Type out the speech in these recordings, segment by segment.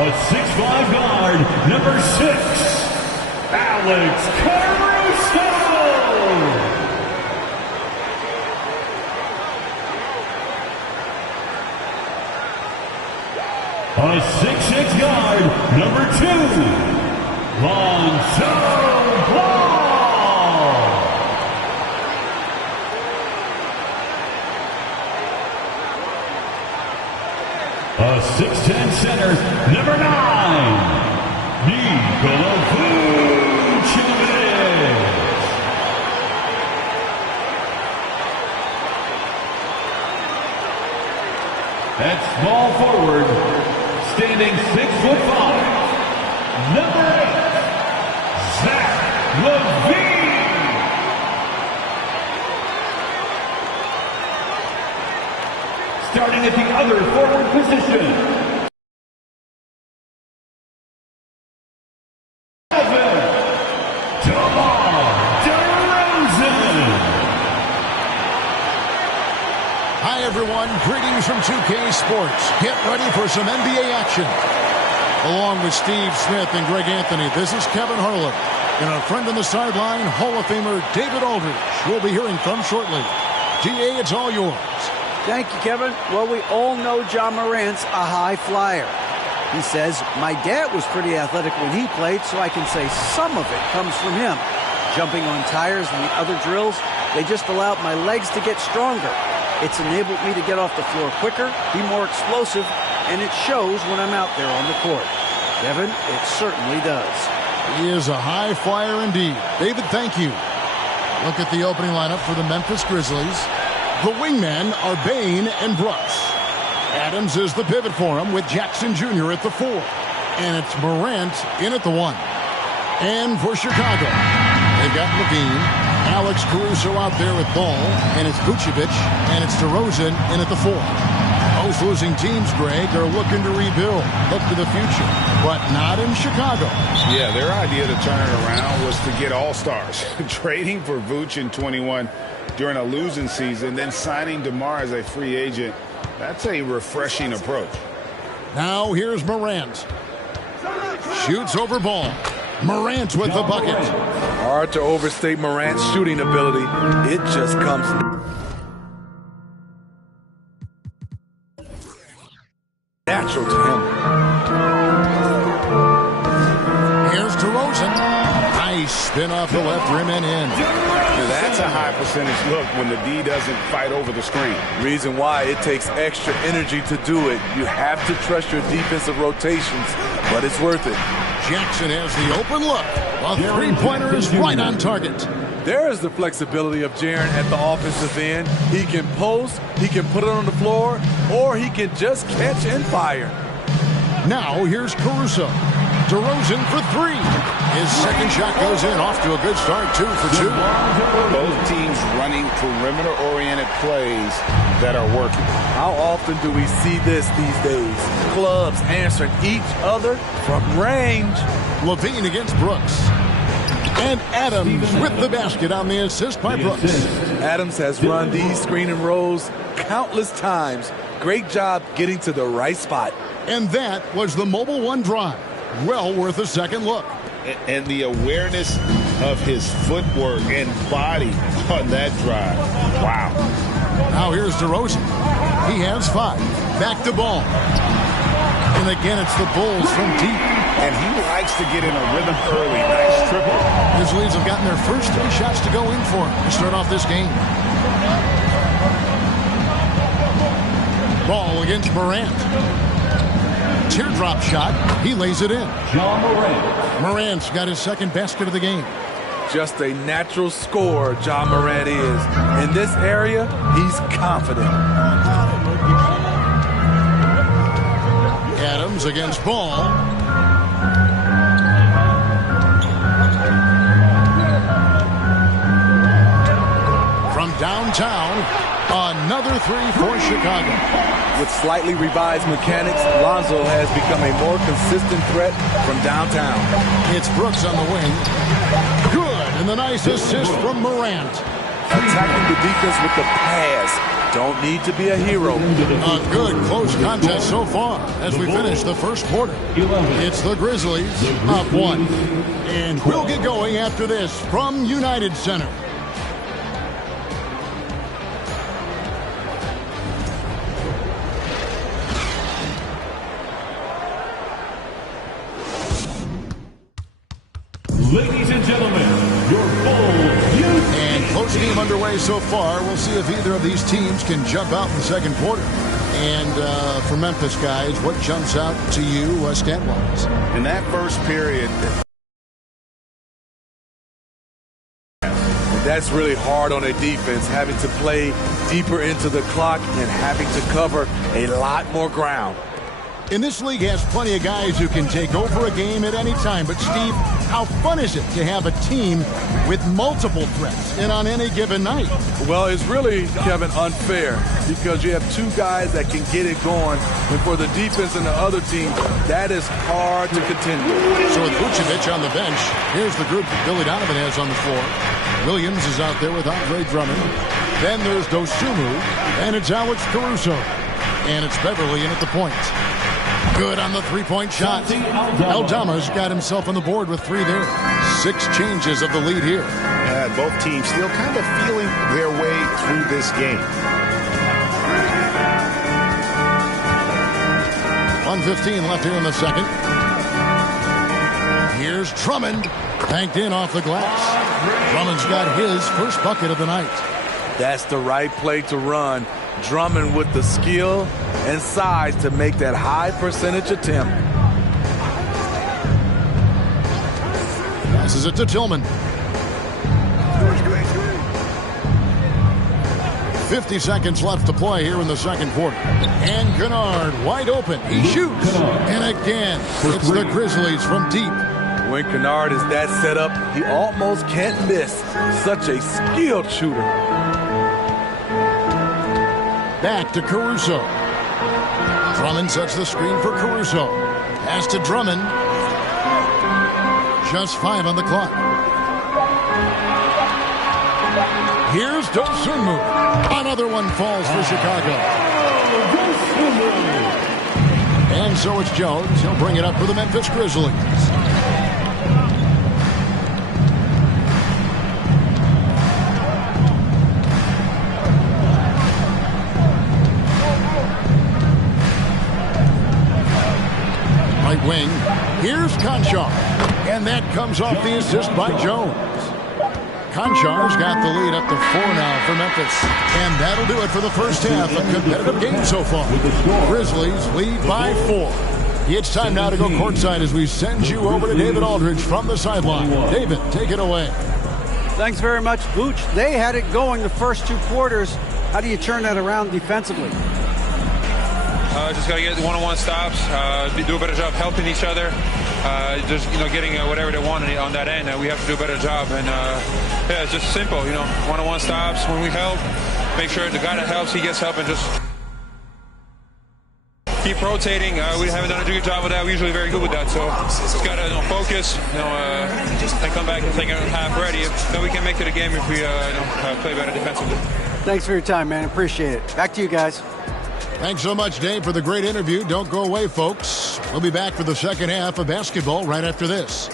A 6'5" guard, number 6, Alex Caruso. A 6'6" guard, number 2, Lonzo Ball. A 6'10" center, number 9, Nikola Vucevic. At small forward, standing 6'5", number 8, Zach LaVine. Starting at the other forward position, DeMar DeRozan. Hi everyone, greetings from 2K Sports. Get ready for some NBA action. Along with Steve Smith and Greg Anthony, this is Kevin Harlan. And our friend on the sideline, Hall of Famer David Aldridge, we'll be hearing from shortly. DA, it's all yours. Thank you, Kevin. Well, we all know Ja Morant's a high flyer. He says, my dad was pretty athletic when he played, so I can say some of it comes from him. Jumping on tires and the other drills, they just allowed my legs to get stronger. It's enabled me to get off the floor quicker, be more explosive, and it shows when I'm out there on the court. Kevin, it certainly does. He is a high flyer indeed. David, thank you. Look at the opening lineup for the Memphis Grizzlies. The wingmen are Bane and Brooks. Adams is the pivot for him with Jackson Jr. at the 4. And it's Morant in at the 1. And for Chicago, they've got LaVine, Alex Caruso out there with Ball, and it's Vucevic, and it's DeRozan in at the 4. Most losing teams, Greg, are looking to rebuild, look to the future, but not in Chicago. Yeah, their idea to turn it around was to get all-stars. Trading for Vooch in 21 during a losing season, then signing DeMar as a free agent, that's a refreshing approach. Now here's Morant. Shoots over Ball. Morant with the bucket. Hard to overstate Morant's shooting ability. It just comes natural to him. Here's DeRozan. Nice spin off the left rim and in. That's a high percentage look when the D doesn't fight over the screen. Reason why it takes extra energy to do it. You have to trust your defensive rotations, but it's worth it. Jackson has the open look. A three-pointer is right on target. There is the flexibility of Jaren at the offensive end. He can post, he can put it on the floor, or he can just catch and fire. Now here's Caruso. DeRozan for 3. His second shot goes in, off to a good start, 2 for 2. Both teams running perimeter-oriented plays that are working. How often do we see this these days? Clubs answering each other from range. LaVine against Brooks. And Adams with the basket on the assist by Brooks. Adams has run these screen and rolls countless times. Great job getting to the right spot. And that was the Mobile One drive. Well worth a second look. And the awareness of his footwork and body on that drive. Wow. Now here's DeRozan. He has 5. Back to Ball. And again, it's the Bulls from deep. And he likes to get in a rhythm early. Nice triple. His leads have gotten their first 3 shots to go in for him to start off this game. Ball against Morant. Teardrop shot. He lays it in. Ja Morant. Morant's got his second basket of the game. Just a natural scorer, Ja Morant is. In this area, he's confident. Adams against Ball. From downtown, another 3 for Chicago. With slightly revised mechanics, Lonzo has become a more consistent threat from downtown. It's Brooks on the wing. Good, and the nice assist from Morant. Attacking the defense with the pass. Don't need to be a hero. A good close contest so far as we finish the first quarter. It's the Grizzlies up 1. And we'll get going after this from United Center. Ladies and gentlemen, your full youth. And close game underway so far. We'll see if either of these teams can jump out in the second quarter. And for Memphis, guys, what jumps out to you stat-wise? In that first period, that's really hard on a defense, having to play deeper into the clock and having to cover a lot more ground. And this league has plenty of guys who can take over a game at any time. But, Steve, how fun is it to have a team with multiple threats and on any given night? Well, it's really, Kevin, unfair because you have two guys that can get it going. And for the defense and the other team, that is hard to contend with. So with Vucevic on the bench, here's the group that Billy Donovan has on the floor. Williams is out there with Andre Drummond. Then there's Dosunmu, and it's Alex Caruso. And it's Beverly in at the point. Good on the three-point shot. Aldama's got himself on the board with 3 there. 6 changes of the lead here. both teams still kind of feeling their way through this game. 1:15 left here in the second. Here's Drummond, banked in off the glass. Drummond's got his first bucket of the night. That's the right play to run. Drummond with the skill and size to make that high percentage attempt. Passes it to Tillman. 50 seconds left to play here in the second quarter. And Kennard wide open. He shoots. And again, it's the Grizzlies from deep. When Kennard is that set up, he almost can't miss. Such a skilled shooter. Back to Caruso. Drummond sets the screen for Caruso. Pass to Drummond. Just 5 on the clock. Here's Dosunmu. Another one falls for Chicago. And so it's Jones. He'll bring it up for the Memphis Grizzlies. Right wing. Here's Conchar. And that comes off the assist by Jones. Konchar's got the lead up to 4 now for Memphis. And that'll do it for the first half. A competitive game so far. Grizzlies lead by 4. It's time now to go courtside as we send you over to David Aldridge from the sideline. David, take it away. Thanks very much, Vooch. They had it going the first 2 quarters. How do you turn that around defensively? Just got to get one-on-one stops, do a better job helping each other, just getting whatever they want on that end. We have to do a better job, and yeah, it's just simple, one-on-one stops. When we help, make sure the guy that helps, he gets help, and just keep rotating. We haven't done a good job with that. We're usually very good with that, so just got to focus, and come back and take a half ready. Then we can make it a game if we play better defensively. Thanks for your time, man. Appreciate it. Back to you guys. Thanks so much, Dave, for the great interview. Don't go away, folks. We'll be back for the second half of basketball right after this.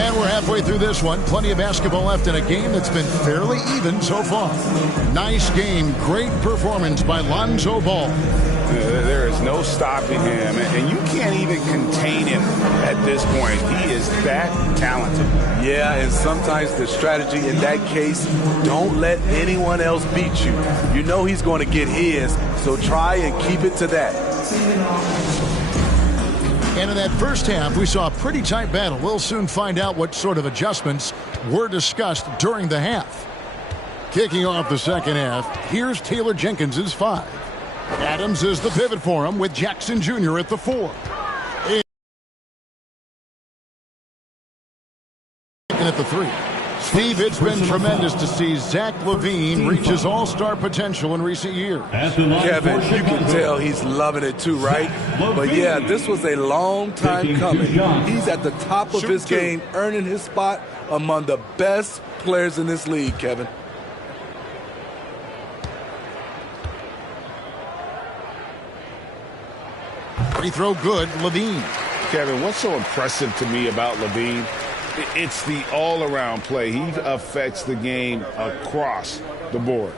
And we're halfway through this one. Plenty of basketball left in a game that's been fairly even so far. Nice game. Great performance by Lonzo Ball. There is no stopping him, and you can't even contain him at this point. He is that talented. Yeah, and sometimes the strategy in that case, don't let anyone else beat you. You know he's going to get his, so try and keep it to that. And in that first half, we saw a pretty tight battle. We'll soon find out what sort of adjustments were discussed during the half. Kicking off the second half, here's Taylor Jenkins' 5. Adams is the pivot for him with Jackson Jr. at the 4. At the 3. Steve, it's been tremendous to see Zach LaVine reach his all-star potential in recent years. Kevin, you can tell he's loving it too, right? But yeah, this was a long time coming. He's at the top of his game, earning his spot among the best players in this league, Kevin. Free throw good, LaVine. Kevin, what's so impressive to me about LaVine? It's the all-around play. He affects the game across the board.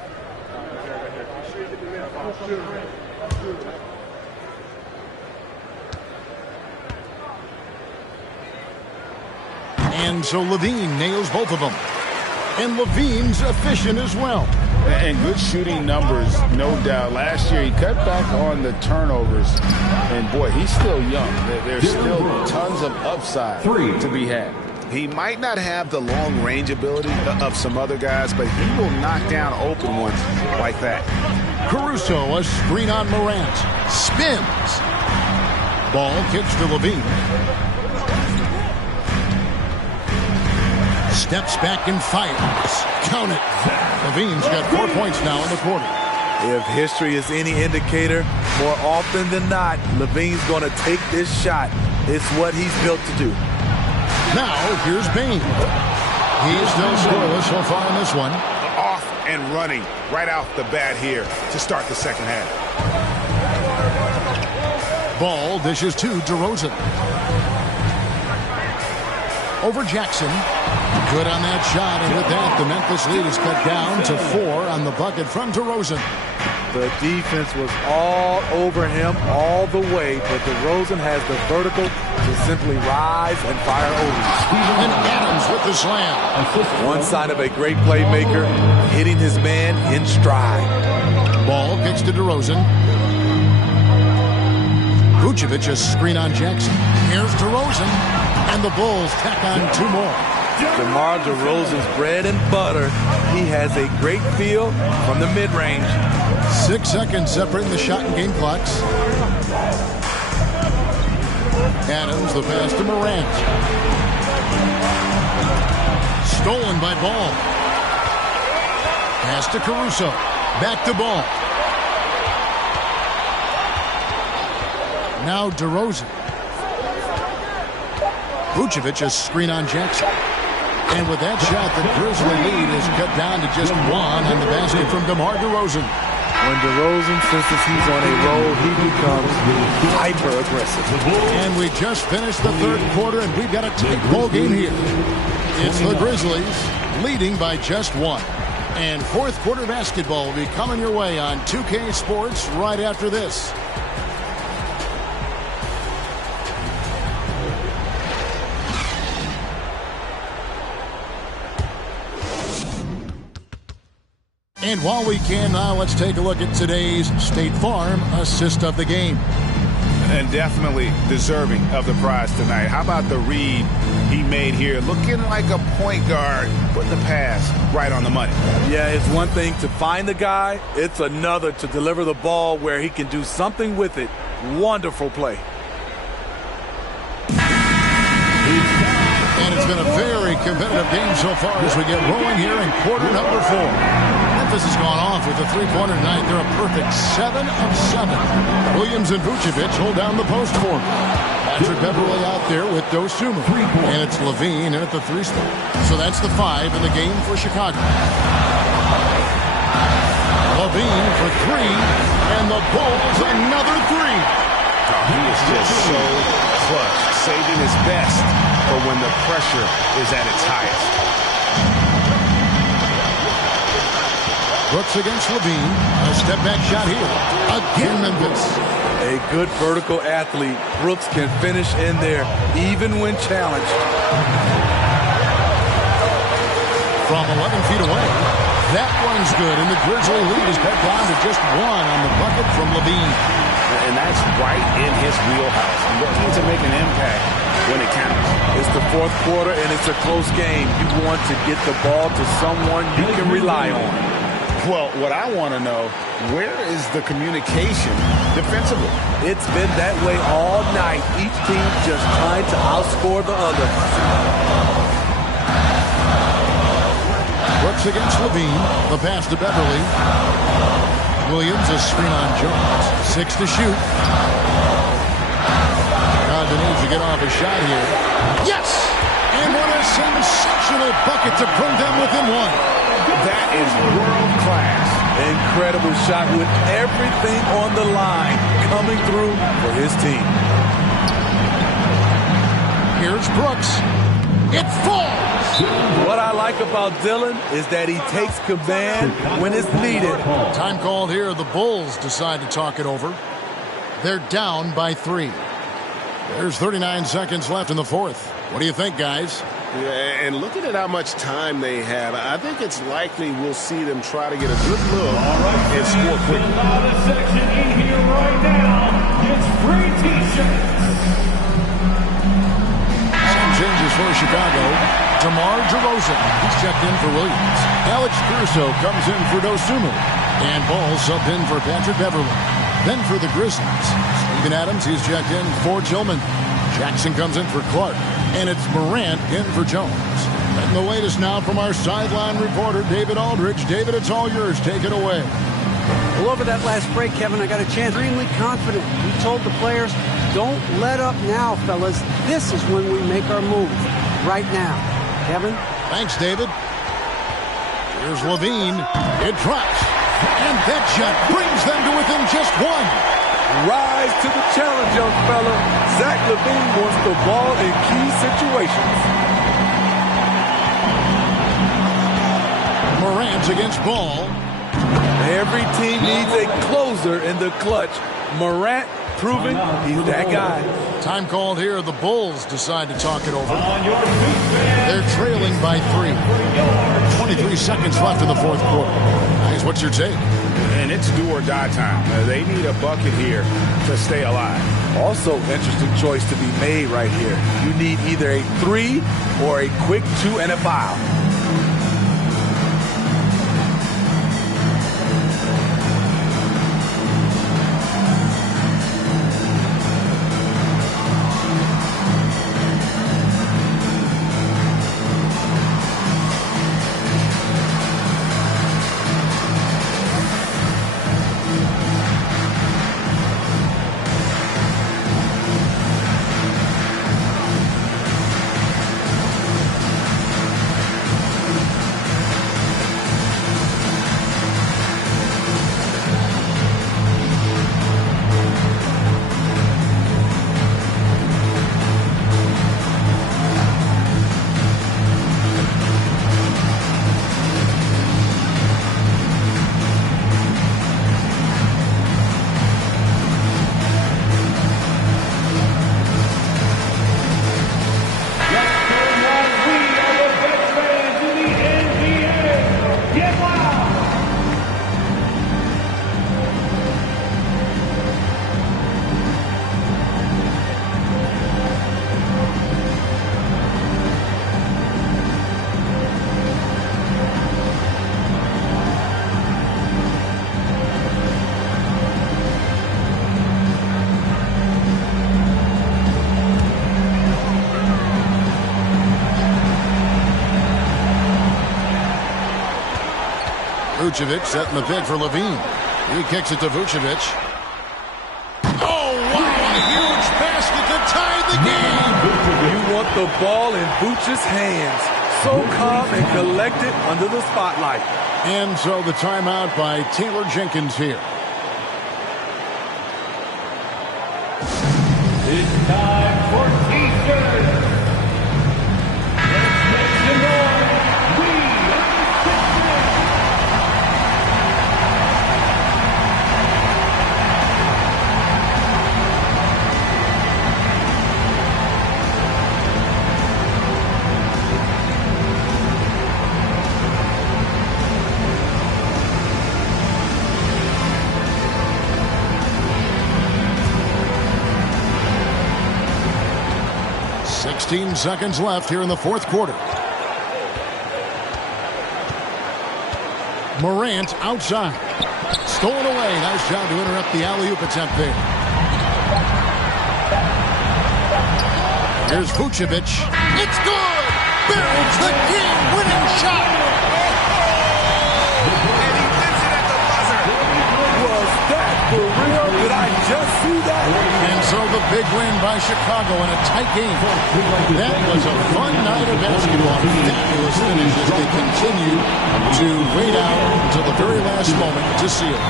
And so LaVine nails both of them. And LaVine's efficient as well. And good shooting numbers, no doubt. Last year, he cut back on the turnovers. And, boy, he's still young. There's still tons of upside to be had. He might not have the long-range ability of some other guys, but he will knock down open ones like that. Caruso, a screen on Morant. Spins. Ball kicks to LaVine. Steps back and fires. Count it. LaVine's got 4 points now in the quarter. If history is any indicator, more often than not, LaVine's going to take this shot. It's what he's built to do. Now, here's Bane. He's still scoreless so far in this one. Off and running right off the bat here to start the second half. Ball dishes to DeRozan. Over Jackson. Good on that shot, and with that, the Memphis lead is cut down to 4 on the bucket from DeRozan. The defense was all over him all the way, but DeRozan has the vertical to simply rise and fire over. And Adams with the slam. One sign of a great playmaker, hitting his man in stride. Ball kicks to DeRozan. Vucevic a screen on Jackson. Here's DeRozan, and the Bulls tack on 2 more. DeMar DeRozan's bread and butter. He has a great feel from the mid-range. 6 seconds separating the shot and game clocks. Adams, the pass to Morant. Stolen by Ball. Pass to Caruso. Back to Ball. Now DeRozan. Vucevic a screen on Jackson. And with that shot, the Grizzly lead is cut down to just 1 on the basket from DeMar DeRozan. When DeRozan senses he's on a roll, he becomes hyper-aggressive. And we just finished the third quarter, and we've got a tight ball game here. It's the Grizzlies leading by just 1. And fourth quarter basketball will be coming your way on 2K Sports right after this. And while we can now, let's take a look at today's State Farm assist of the game. And definitely deserving of the prize tonight. How about the read he made here? Looking like a point guard, putting the pass right on the money. Yeah, it's one thing to find the guy. It's another to deliver the ball where he can do something with it. Wonderful play. And it's been a very competitive game so far as we get rolling here in quarter number 4. Memphis has gone off with a three-pointer tonight. They're a perfect 7 of 7. Williams and Vucevic hold down the post for him. Patrick Beverly out there with Dosunmu. And it's LaVine in at the 3 spot. So that's the 5 in the game for Chicago. LaVine for 3. And the Bulls another 3. Oh, he is just so clutch, saving his best for when the pressure is at its highest. Brooks against LaVine. A step-back shot here. Again, Memphis. A good vertical athlete. Brooks can finish in there, even when challenged. From 11 feet away. That one's good, and the Grizzly lead is cut down to just 1 on the bucket from LaVine. And that's right in his wheelhouse. Looking to make make an impact when it counts. It's the fourth quarter, and it's a close game. You want to get the ball to someone you can rely on. Well, what I want to know, where is the communication defensively? It's been that way all night. Each team just trying to outscore the other. Brooks against Levine. The pass to Beverly. Williams, a screen on Jones. 6 to shoot. Condon needs to get off a shot here. Yes! And what a sensational bucket to bring them within one. That is world class. Incredible shot with everything on the line coming through for his team. Here's Brooks. It falls. What I like about Dillon is that he takes command when it's needed. Time called here. The Bulls decide to talk it over. They're down by 3. There's 39 seconds left in the fourth. What do you think, guys? Yeah, and looking at how much time they have, I think it's likely we'll see them try to get a good look and score quickly. Loud section in here right now. It's free T-shirts. Some changes for Chicago. DeMar DeRozan, he's checked in for Williams. Alex Caruso comes in for Dosunmu. And Ball subbed in for Patrick Beverly. Then for the Grizzlies, Steven Adams, he's checked in for Tillman. Jackson comes in for Clark. And it's Morant in for Jones. And the latest now from our sideline reporter, David Aldridge. David, it's all yours. Take it away. Well, over that last break, Kevin, I got a chance. Extremely confident. We told the players, don't let up now, fellas. This is when we make our move. Right now. Kevin? Thanks, David. Here's Levine. It drops. And that shot brings them to within just 1. Rise to the challenge, young fella. Zach LaVine wants the ball in key situations. Morant against Ball. Every team needs a closer in the clutch. Morant proving he's that guy. Time called here. The Bulls decide to talk it over. They're trailing by 3. 23 seconds left in the fourth quarter. Guys, what's your take? And it's do or die time. They need a bucket here to stay alive. Also, interesting choice to be made right here. You need either a 3 or a quick 2 and a foul. Vucevic setting the pick for Levine. He kicks it to Vucevic. Oh, wow, a huge basket to tie the game. You want the ball in Vooch's hands. So calm and collected under the spotlight. And so the timeout by Taylor Jenkins here. It's time for T-shirts. Let's make some noise. We are 16 seconds left here in the fourth quarter. Morant outside. Stolen away. Nice job to interrupt the alley-oop attempt there. Here's Vucevic. It's good! Builds the game-winning shot! And he hits it at the buzzer. Was that for real? Did I just see that? And so the big win by Chicago in a tight game. That was a fun night of basketball. Fabulous finish as they continue to wait out until the very last moment to seal it.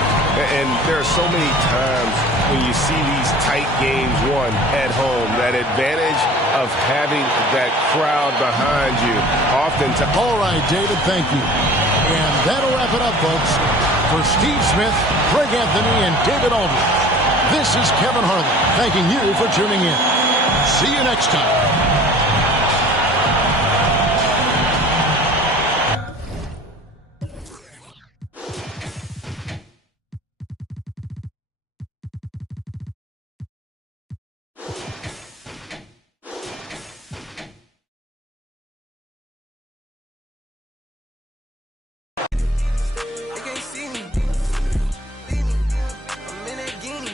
And there are so many times when you see these tight games won at home, that advantage of having that crowd behind you often. All right, David, thank you. And that'll wrap it up, folks. For Steve Smith, Greg Anthony, and David Aldridge, this is Kevin Harlan thanking you for tuning in. See you next time.